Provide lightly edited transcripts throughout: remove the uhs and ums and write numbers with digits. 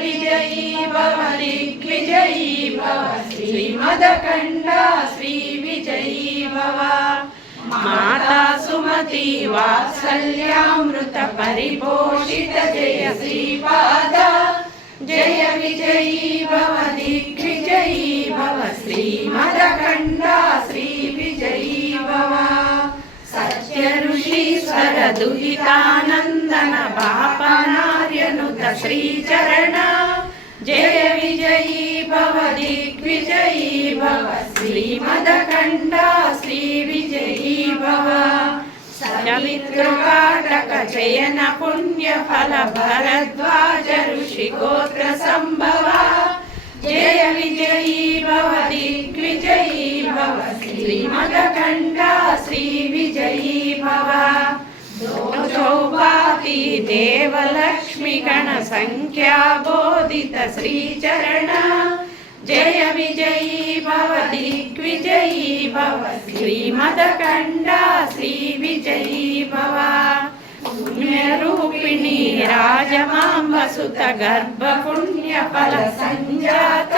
विजयी भव दिग्विजयी भव श्रीमदखण्डा श्रीविजयी भव माता सुमति वात्सल्यामृत परिपोषित जय श्रीपाद जय विजयी भव दिग्विजयी भव श्रीमदखण्डा श्रीविजयी भव सत्य ऋषीश्वर दुहितानन्दन बापनार्यनुत श्रीचरण जय विजयी भव दिग्विजयी भव श्रीमदखण्डा श्रीविजयी भव सवितृकाटक चयन पुण्यफल भरद्वाज ऋषिगोत्र संभव जय विजयी भव दिग्विजयी भव श्रीमदखण्डा श्रीविजयी भव चौपाती देवलक्ष्मी गण संख्या बोधित श्रीचरण जय विजयी भव दिग्विजयी भव श्रीमदखण्डा श्रीविजयी भव पुण्यरूपिणी राजमाम्ब सुत गर्भ पुण्यफल संजात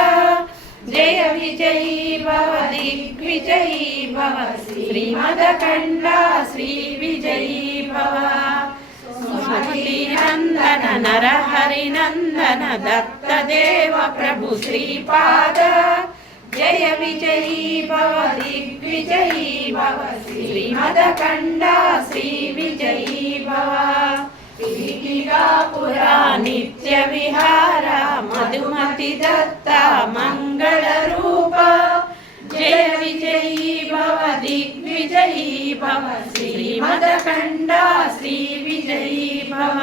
जय विजयी भव दिग्विजयी भव श्रीमदखण्डा श्रीविजयी भव सुमति नंदन नरहरि नंदन दत्तदेव प्रभु श्रीपाद जय विजयी भव दिग्विजयी भव श्रीमदखण्डा श्रीविजयी भव पीठिकापुरा नित्य विहार मधुमति दत्ता मंगल रूप जय विजयी भव दिग्विजयी भव श्रीमदखण्डा श्रीविजयी भव।